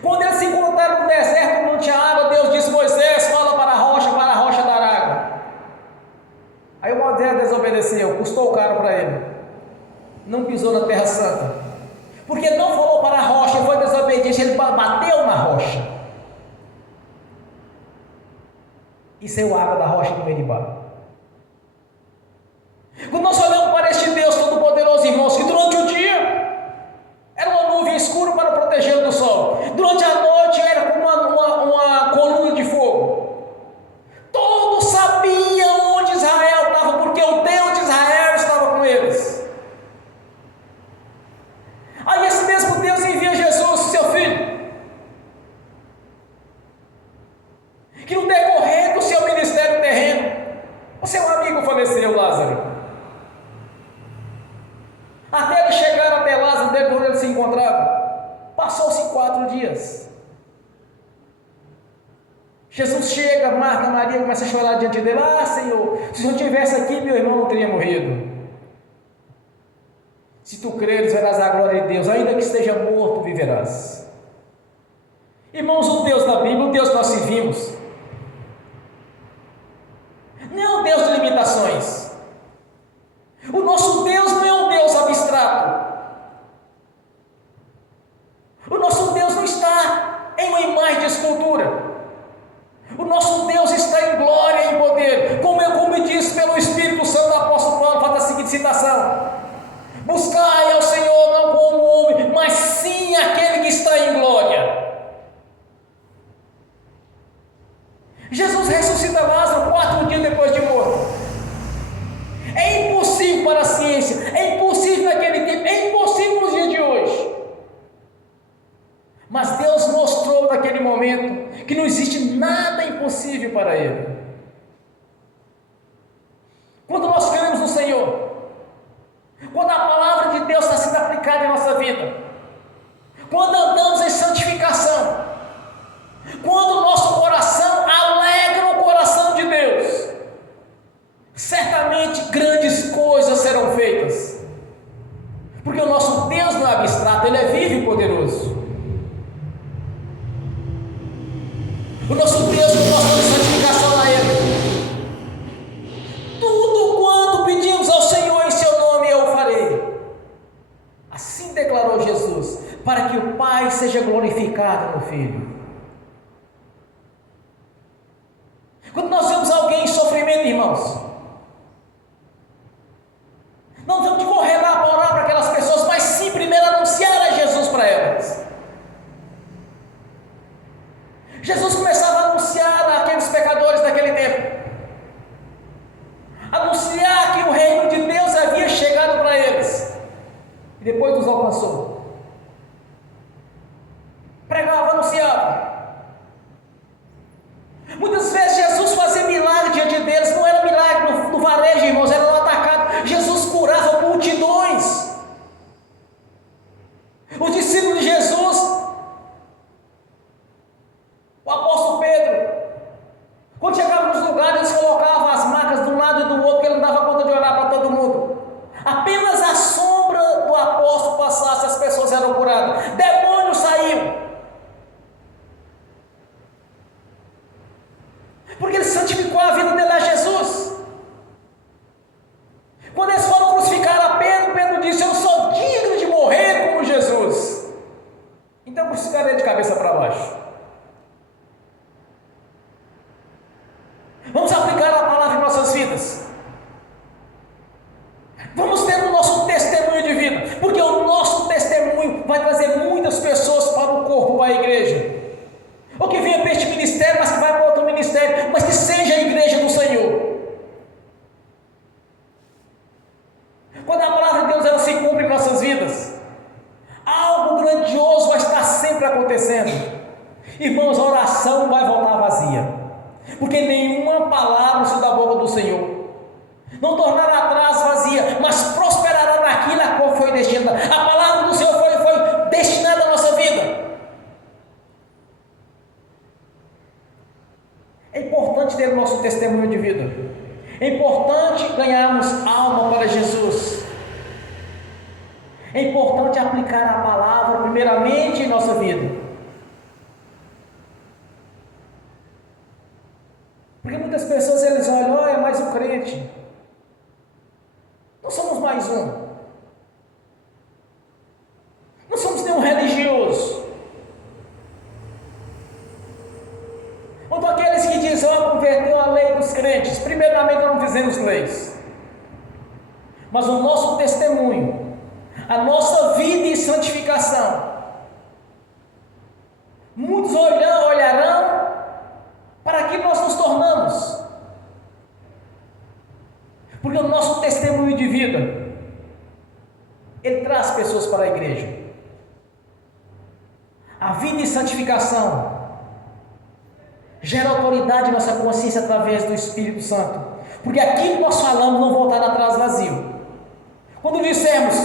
Quando eles se encontraram no deserto, não tinha água, Deus disse: Moisés, fala para a rocha dar água. Aí o Moisés desobedeceu, custou caro para ele. Não pisou na terra santa, porque não falou para a rocha, foi desobediente, ele bateu na rocha e saiu água da rocha no Meribá. Quando nós olhamos para este Deus Todo-Poderoso, irmãos, que durante o dia era uma nuvem escura para protegê-lo do sol, durante a noite era como uma coluna de fogo. Todos sabiam onde Israel estava, porque o Deus de Israel estava com eles. Aí esse mesmo Deus envia Jesus, seu filho, que no decorrer do seu ministério terreno, o seu amigo faleceu, Lázaro. Até ele chegar até Lázaro, dele onde ele se encontrava, passou-se 4 dias. Jesus chega, Marta, Maria começa a chorar diante dele: ah, Senhor, se eu estivesse aqui, meu irmão não teria morrido. Se tu creres, verás a glória de Deus, ainda que esteja morto, viverás. Irmãos, o Deus da Bíblia, o Deus que nós servimos, não é um Deus de limitações. O nosso Deus não é um Deus abstrato. O nosso Deus não está em uma imagem de escultura. O nosso Deus está em glória e em poder, como diz pelo Espírito Santo do apóstolo Paulo, faz a seguinte citação: buscai ao Senhor não como homem, mas sim aquele que está em glória. Jesus ressuscita Lázaro 4 dias depois de morto. É impossível para a ciência, é impossível naquele tempo, é impossível nos dias de hoje. Mas Deus mostrou naquele momento que não existe nada impossível para Ele. Quando nós cremos no Senhor, quando a palavra de Deus está sendo aplicada em nossa vida, quando andamos em santificação, quando o nosso coração alegra o coração de Deus, certamente grandes coisas serão feitas, porque o nosso Deus não é abstrato, Ele é vivo e poderoso. O nosso Deus, que nós temos santificação a Ele, tudo quanto pedimos ao Senhor em seu nome eu o farei. Assim declarou Jesus, para que o Pai seja glorificado no Filho. Quando nós vemos alguém em sofrimento, irmãos, não vamos correr lá para orar para aquelas pessoas, mas sim primeiro anunciar a Jesus para elas. Jesus começava a anunciar àqueles pecadores daquele tempo, anunciar que o reino de Deus havia chegado para eles, e depois nos alcançou. Pregava, anunciava. Muitas vezes Jesus fazia milagre diante deles, não era milagre no varejo, irmãos, era no atacado. Jesus curava multidões. Os discípulos de Jesus, o apóstolo Pedro, quando chegava nos lugares, eles colocavam as macas de um lado e do outro, porque ele não dava conta de olhar para todo mundo. Apenas a sombra do apóstolo passasse, as pessoas eram curadas, demônios saíam. Porque ele santificou a vida dele a Jesus. Quando eles foram crucificar a Pedro, Pedro disse: eu não sou digno de morrer como Jesus. Então crucificarei de cabeça para baixo. Vamos aplicar a palavra em nossas vidas. Vamos ter o nosso testemunho de vida, porque o nosso testemunho vai trazer muitas pessoas para o corpo, para a igreja. Ou que venha para este ministério, mas que vai para outro ministério, mas que seja a igreja do Senhor. Quando a palavra de Deus ela se cumpre em nossas vidas, algo grandioso vai estar sempre acontecendo. Irmãos, a oração não vai voltar vazia, porque nenhuma palavra saiu da boca do Senhor não tornará atrás vazia, mas prosperará naquilo a qual foi destinada. A palavra do Senhor foi destinada à nossa vida. É importante ter o nosso testemunho de vida. É importante ganharmos alma para Jesus. É importante aplicar a palavra primeiramente em nossa vida. Porque muitas pessoas eles olham, é mais um crente. Não somos mais um. Não somos nenhum religioso. Ou aqueles que dizem, converteu a lei dos crentes. Primeiramente, não dizemos leis, mas o nosso testemunho, a nossa vida em santificação. Muitos olharão para que nós nos tornamos, porque o nosso testemunho de vida, ele traz pessoas para a igreja. A vida em santificação gera autoridade em nossa consciência através do Espírito Santo, porque aquilo que nós falamos não voltará atrás vazio. Quando dissermos,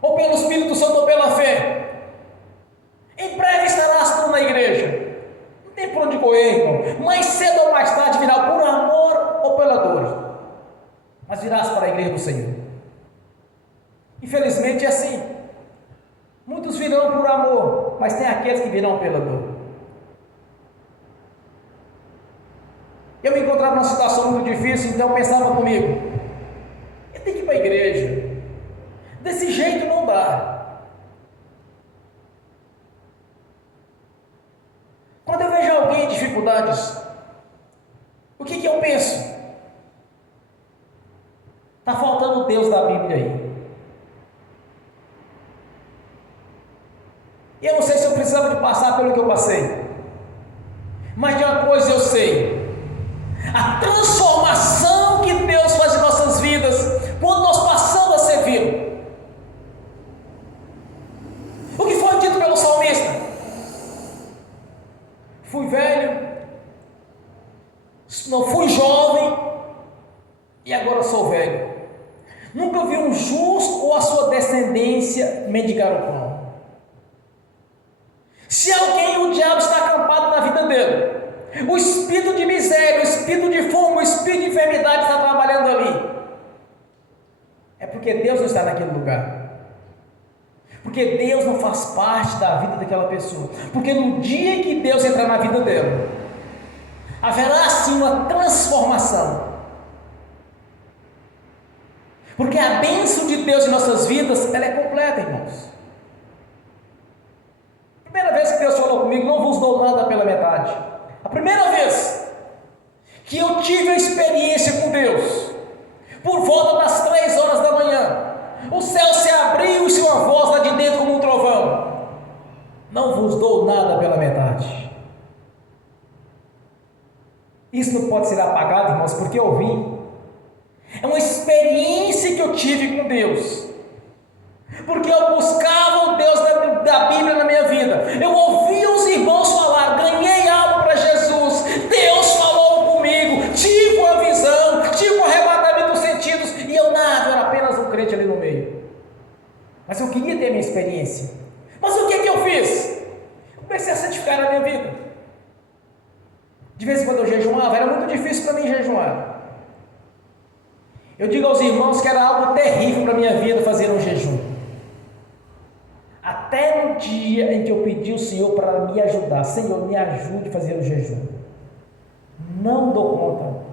ou pelo Espírito Santo ou pela fé, em breve estarás tu na igreja. Não tem por onde correr, irmão. Mais cedo ou mais tarde virá por amor ou pela dor, mas virás para a igreja do Senhor. Infelizmente é assim. Muitos virão por amor, mas tem aqueles que virão pela dor. Eu me encontrava numa situação muito difícil, então eu pensava comigo: eu tenho que ir para a igreja. Desse jeito não dá. Quando eu vejo alguém em dificuldades, o que eu penso? Está faltando o Deus da Bíblia aí. Eu não sei se eu precisava de passar pelo que eu passei, mas de uma coisa eu sei: a transformação que Deus faz em nossas vidas quando nós passamos a servi-lo. O que foi dito pelo salmista? Fui velho, não fui jovem e agora sou velho. Nunca vi um justo ou a sua descendência mendigar o pão. Se alguém, o diabo está acampado na vida dele, o espírito de miséria, o espírito de fome, o espírito de enfermidade está trabalhando ali, é porque Deus não está naquele lugar. Porque Deus não faz parte da vida daquela pessoa. Porque no dia em que Deus entrar na vida dela, haverá sim uma transformação. Porque a bênção de Deus em nossas vidas, ela é completa, irmãos. Primeira vez que Deus falou comigo: não vos dou nada pela metade. A primeira vez que eu tive a experiência com Deus, por volta das 3 horas da manhã, o céu se abriu e uma voz lá de dentro como um trovão: não vos dou nada pela metade. Isso não pode ser apagado, irmãos, porque eu ouvi. É uma experiência que eu tive com Deus, porque eu buscava o Deus da Bíblia na minha vida. Eu ouvia os irmãos falar, ganhei algo para Jesus, Deus falou comigo, tive uma visão, tive um arrebatamento dos sentidos, e eu nada, eu era apenas um crente ali no meio. Mas eu queria ter a minha experiência. Mas o que eu fiz? Eu comecei a santificar a minha vida. De vez em quando eu jejuava, era muito difícil para mim jejuar. Eu digo aos irmãos que era algo terrível para a minha vida fazer um jejum. Até no dia em que eu pedi ao Senhor para me ajudar: Senhor, me ajude a fazer o jejum. Não dou conta.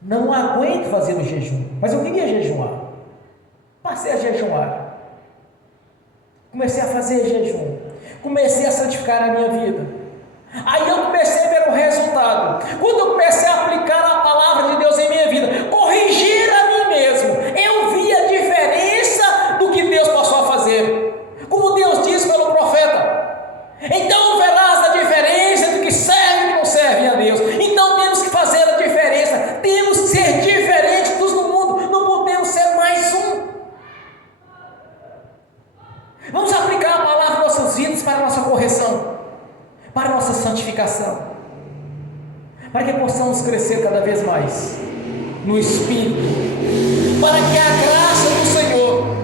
Não aguento fazer o jejum. Mas eu queria jejuar. Passei a jejuar. Comecei a fazer jejum. Comecei a santificar a minha vida. Aí eu comecei a ver o resultado. Quando eu comecei a aplicar a palavra de Deus em minha vida, corrigir a mim mesmo, eu vi a diferença do que Deus passou a fazer. Como Deus disse pelo profeta: então verás a diferença do que serve e que não serve a Deus. Então temos que fazer a diferença. Temos que ser diferentes dos do mundo. Não podemos ser mais um. Vamos aplicar a palavra em nossas vidas para a nossa correção, para a nossa santificação, para que possamos crescer cada vez mais no Espírito, para que a graça do Senhor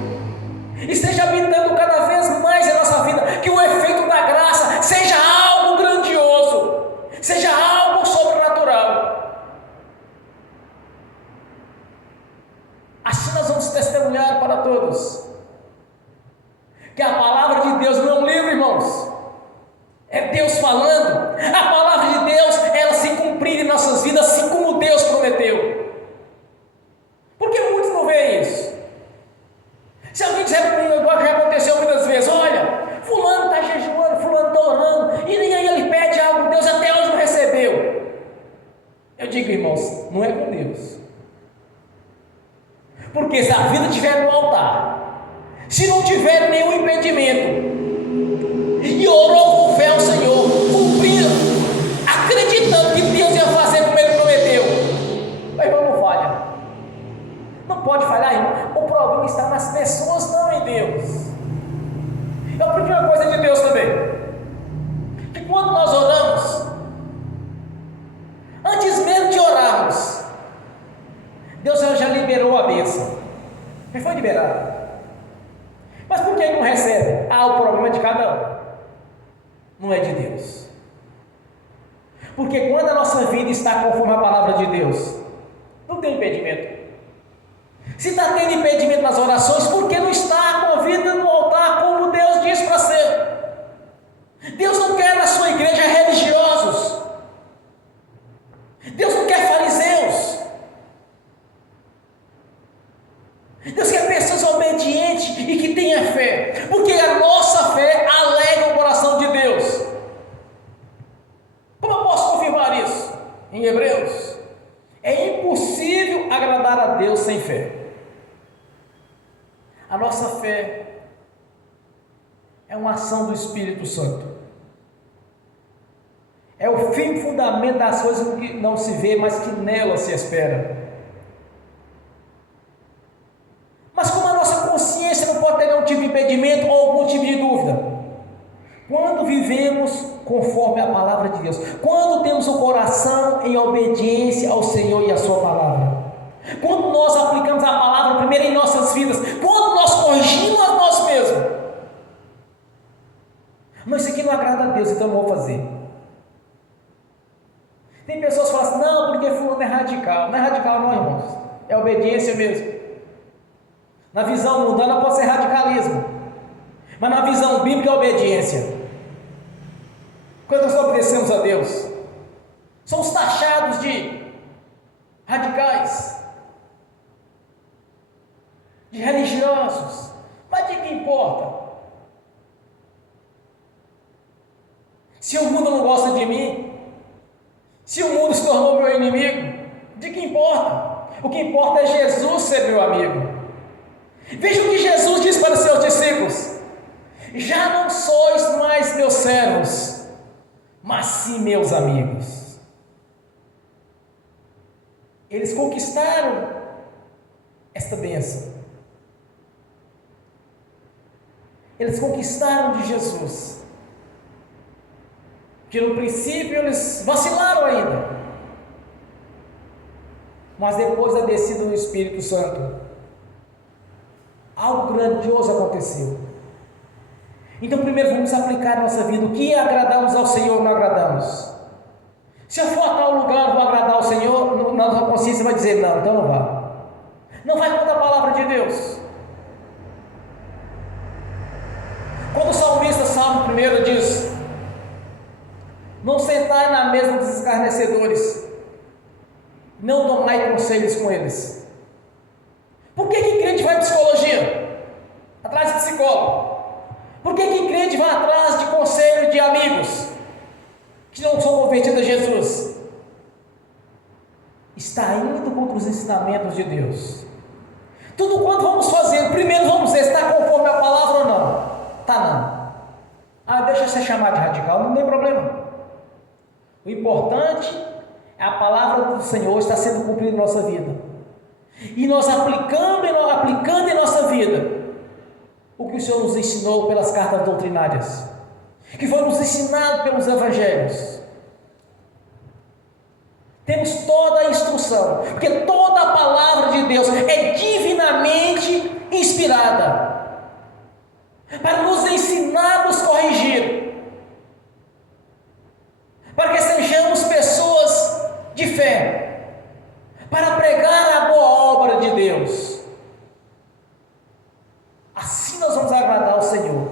esteja habitando cada vez mais em nossa vida, que o efeito da graça seja algo grandioso, seja algo sobrenatural. Assim nós vamos testemunhar para todos que a palavra de Deus não é um livro, irmãos. É Deus falando. A palavra de Deus, ela se cumprir em nossas vidas, assim como Deus prometeu. Porque muitos não veem isso. Se alguém disser para mim, igual já aconteceu muitas vezes: olha, fulano está jejuando, fulano está orando, e nem aí ele pede algo, Deus até hoje não recebeu. Eu digo, irmãos, não é com Deus. Porque se a vida estiver no altar, se não tiver nenhum impedimento, e orou com fé ao Senhor, cumprindo, acreditando que Deus ia fazer como Ele prometeu, mas não falha. Não pode falhar, irmão. O problema está nas pessoas, não em Deus. Eu aprendi uma coisa de Deus também, que quando nós oramos, antes mesmo de orarmos, Deus já liberou a bênção. Já foi liberado. Mas por que não recebe? O problema é de cada um, não é de Deus. Porque quando a nossa vida está conforme a palavra de Deus, não tem impedimento. Se está tendo impedimento nas orações, por que não está com a vida no altar como Deus diz para ser? Deus não quer na sua igreja religiosos. Deus não quer fariseus. Deus quer pessoas obedientes e que tenham fé, porque a nossa fé alegra o coração de Deus. Como eu posso confirmar isso? Em Hebreus, é impossível agradar a Deus sem fé. A nossa fé é uma ação do Espírito Santo. É o fim fundamento das coisas que não se vê, mas que nela se espera. Mas como a nossa consciência não pode ter nenhum tipo de impedimento ou algum tipo de dúvida, quando vivemos conforme a palavra de Deus, quando temos o coração em obediência ao Senhor e à sua palavra, quando nós aplicamos a palavra primeiro em nossas vidas, quando nós corrigimos a nós mesmos, mas isso aqui não agrada a Deus, então não vou fazer. Tem pessoas que falam assim, não, porque fulano é radical. Não é radical não, irmãos, é obediência mesmo. Na visão mundana pode ser radicalismo, mas na visão bíblica é obediência. Quando nós obedecemos a Deus, somos taxados de radicais, de religiosos, mas de que importa? Se o mundo não gosta de mim, se o mundo se tornou meu inimigo, de que importa? O que importa é Jesus ser meu amigo. Veja o que Jesus diz para os seus discípulos: já não sois mais meus servos, mas sim meus amigos. Eles conquistaram esta bênção. Eles conquistaram de Jesus, que no princípio eles vacilaram ainda, mas depois da descida do Espírito Santo, algo grandioso aconteceu. Então primeiro vamos aplicar a nossa vida. O que agradamos ao Senhor, não agradamos. Se eu for a tal lugar, vou agradar ao Senhor, na nossa consciência vai dizer, não, então não vá. Não vai contra a palavra de Deus. Quando o salmista, Salmo 1 diz, não sentai na mesa dos escarnecedores, não tomai conselhos com eles. Por que crente vai em psicologia? Atrás de psicólogo? Por que crente vai atrás de conselho de amigos que não são convertidos a Jesus? Está indo contra os ensinamentos de Deus. Tudo quanto vamos fazer, primeiro vamos ver se está conforme a palavra ou não. Está não. Ah, deixa você chamar de radical, não tem problema. O importante é a palavra do Senhor estar sendo cumprida em nossa vida. E nós aplicando em nossa vida o que o Senhor nos ensinou pelas cartas doutrinárias, que foi nos ensinado pelos evangelhos. Temos toda a instrução, porque toda a palavra de Deus é divinamente inspirada para nos ensinar, nos corrigir, para que sejamos pessoas de fé, para pregar a boa obra de Deus. Assim nós vamos agradar ao Senhor.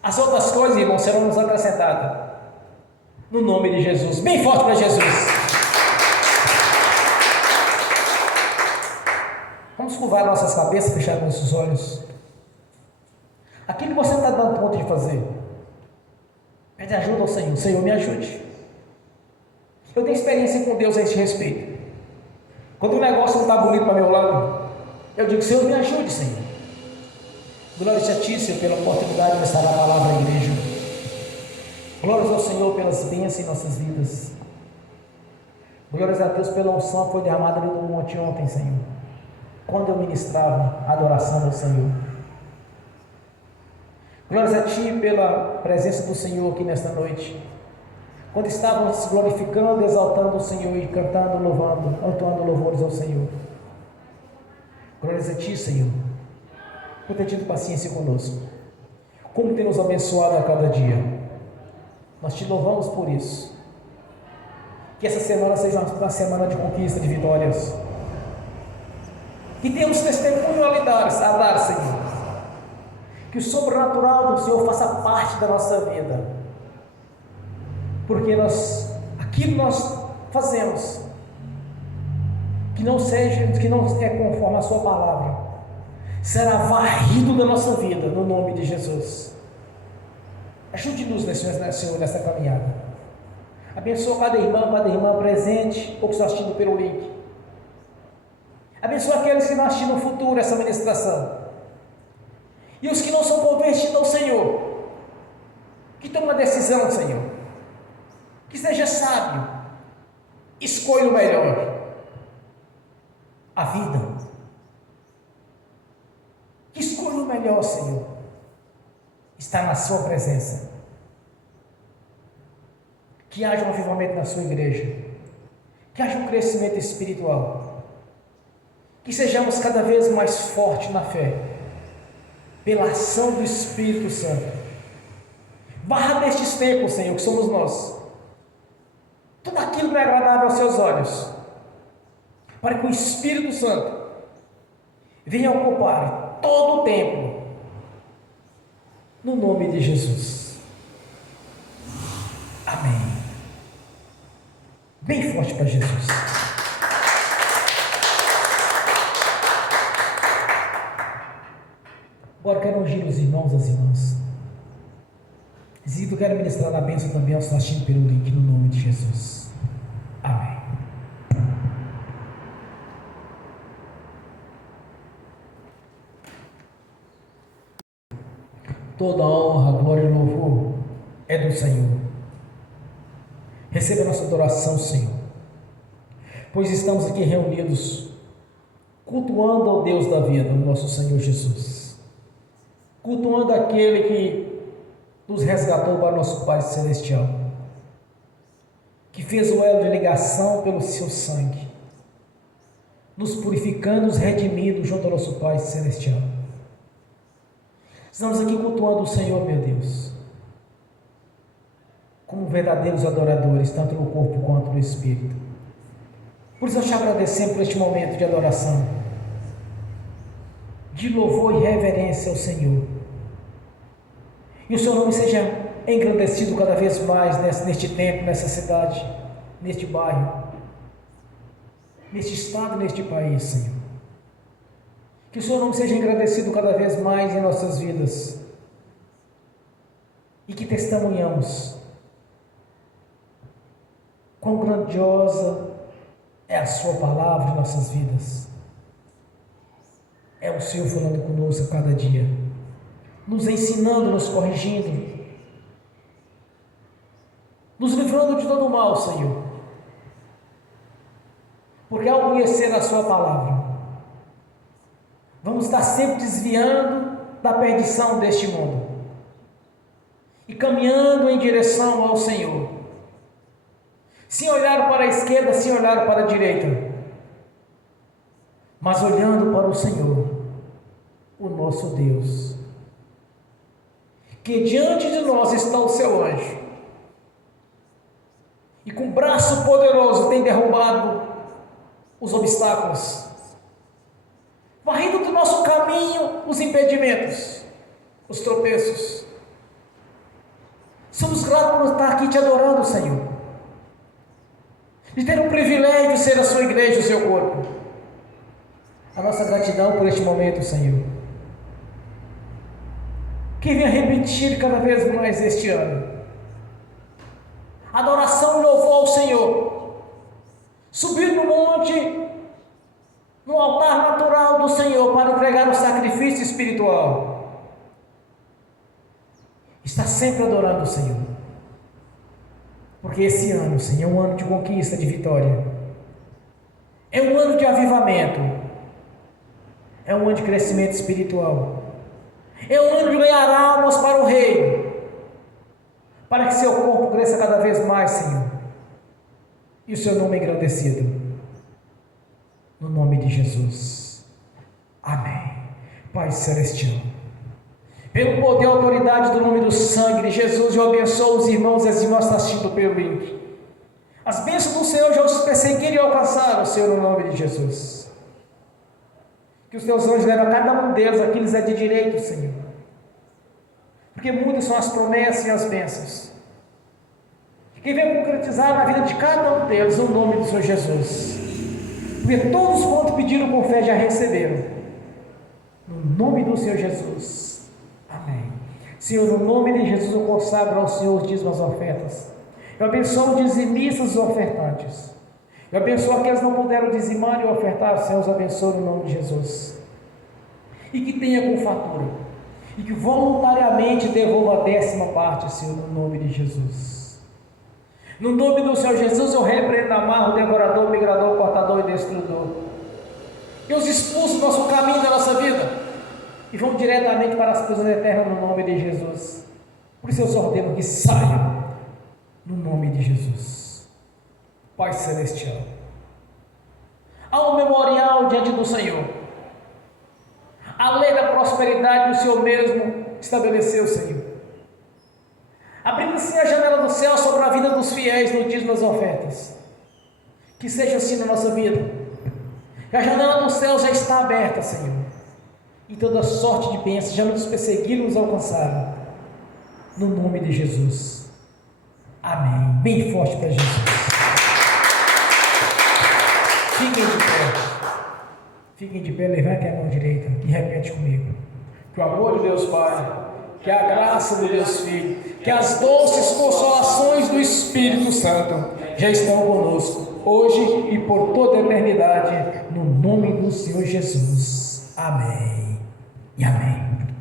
As outras coisas, irmãos, serão nos acrescentadas. No nome de Jesus. Bem forte para Jesus. Vamos curvar nossas cabeças, fechar nossos olhos. Aquilo que você está dando conta de fazer, pede ajuda ao Senhor. Senhor, me ajude. Eu tenho experiência com Deus a esse respeito. Quando o negócio não está bonito para meu lado, eu digo, Senhor, me ajude, Senhor. Glórias a Ti, Senhor, pela oportunidade de estar na palavra da igreja. Glórias ao Senhor pelas bênçãos em nossas vidas. Glórias a Deus pela unção que foi derramada ali no monte ontem, Senhor, quando eu ministrava a adoração ao Senhor. Glórias a Ti pela presença do Senhor aqui nesta noite, quando estávamos glorificando, exaltando o Senhor e cantando, louvando, entoando louvores ao Senhor. Glórias a Ti, Senhor, por ter tido paciência conosco, como tem nos abençoado a cada dia. Nós Te louvamos por isso. Que essa semana seja uma semana de conquista, de vitórias. E temos testemunho a dar, Senhor. Que o sobrenatural do Senhor faça parte da nossa vida. Porque aquilo nós fazemos, que não é conforme a sua palavra, será varrido da nossa vida, no nome de Jesus. Ajude-nos, Senhor, nessa caminhada. Abençoa cada irmã presente ou que está assistindo pelo link. Abençoa aqueles que estão assistindo no futuro essa ministração. E os que não são convertidos ao Senhor, que tomem uma decisão, Senhor, que seja sábio, escolha o melhor, a vida. Que escolha o melhor, Senhor, está na sua presença. Que haja um avivamento na sua igreja, que haja um crescimento espiritual, que sejamos cada vez mais fortes na fé, pela ação do Espírito Santo. Barra destes tempos, Senhor, que somos nós, tudo aquilo que é agradável aos seus olhos, para que o Espírito Santo venha ocupar todo o tempo, no nome de Jesus. Amém. Bem forte para Jesus. Agora quero ungir os irmãos e as irmãs. Eu quero ministrar a bênção também aos que estão assistindo pelo link, no nome de Jesus. Amém. Toda honra, glória e louvor é do Senhor. Receba a nossa adoração, Senhor, pois estamos aqui reunidos, cultuando ao Deus da vida, o nosso Senhor Jesus, cultuando aquele que nos resgatou para o nosso Pai Celestial, que fez o elo de ligação pelo seu sangue, nos purificando, nos redimindo junto ao nosso Pai Celestial. Estamos aqui cultuando o Senhor, meu Deus, como verdadeiros adoradores, tanto no corpo quanto no espírito. Por isso nós te agradecemos por este momento de adoração, de louvor e reverência ao Senhor. E o seu nome seja engrandecido cada vez mais neste tempo, nessa cidade, neste bairro, neste estado, neste país, Senhor. Que o seu nome seja engrandecido cada vez mais em nossas vidas. E que testemunhamos quão grandiosa é a sua palavra em nossas vidas. É o Senhor falando conosco a cada dia, nos ensinando, nos corrigindo, nos livrando de todo o mal, Senhor. Porque ao conhecer a sua palavra, vamos estar sempre desviando da perdição deste mundo e caminhando em direção ao Senhor, sem olhar para a esquerda, sem olhar para a direita, mas olhando para o Senhor, o nosso Deus, que diante de nós está o seu anjo, e com braço poderoso tem derrubado os obstáculos, varrendo do nosso caminho os impedimentos, os tropeços. Somos gratos por estar aqui te adorando, Senhor, de ter o privilégio de ser a sua igreja, o seu corpo. A nossa gratidão por este momento, Senhor, que venha repetir cada vez mais este ano. Adoração e louvor ao Senhor, subir no monte, no altar natural do Senhor, para entregar o sacrifício espiritual. Está sempre adorando o Senhor, porque esse ano, Senhor, é um ano de conquista, de vitória, é um ano de avivamento, é um ano de crescimento espiritual, é um ano de ganhar almas para o reino, para que seu corpo cresça cada vez mais, Senhor, e o seu nome é engrandecido, no nome de Jesus. Amém. Pai Celestial, pelo poder e autoridade do nome do sangue de Jesus, eu abençoo os irmãos e as irmãs que estão assistindo pelo link. As bênçãos do Senhor já os perseguiram e alcançaram, Senhor, no nome de Jesus. Que os teus anjos levam a cada um deles aquilo que lhes é de direito, Senhor. Porque muitas são as promessas e as bênçãos que vem concretizar na vida de cada um deles, no nome do Senhor Jesus. Porque todos quanto pediram com fé já receberam. No nome do Senhor Jesus. Amém. Senhor, no nome de Jesus eu consagro ao Senhor os dízimos, as ofertas. Eu abençoo os dizimistas e os ofertantes. Eu abençoo aqueles que não puderam dizimar e ofertar. Senhor, os abençoo no nome de Jesus. E que tenha com fartura. E que voluntariamente devolva a 10ª parte, Senhor, no nome de Jesus. No nome do Senhor Jesus, eu repreendo, amarro o devorador, migrador, cortador e destruidor. Eu os expulso do nosso caminho, da nossa vida, e vão diretamente para as prisões eternas, no nome de Jesus. Por isso eu só ordeno que saiam, no nome de Jesus. Pai Celestial, há um memorial diante do Senhor. A lei da prosperidade o Senhor mesmo estabeleceu, Senhor. Abrindo assim a janela do céu sobre a vida dos fiéis no dízimo das ofertas. Que seja assim na nossa vida. Que a janela do céu já está aberta, Senhor. E toda sorte de bênçãos já nos perseguiram e nos alcançaram. No nome de Jesus. Amém. Bem forte para Jesus. Fiquem de pé. Fiquem de pé, levantem a mão direita e repete comigo. Que o amor de Deus Pai, que a graça de Deus Filho, que as doces consolações do Espírito Santo já estão conosco, hoje e por toda a eternidade, no nome do Senhor Jesus. Amém e amém.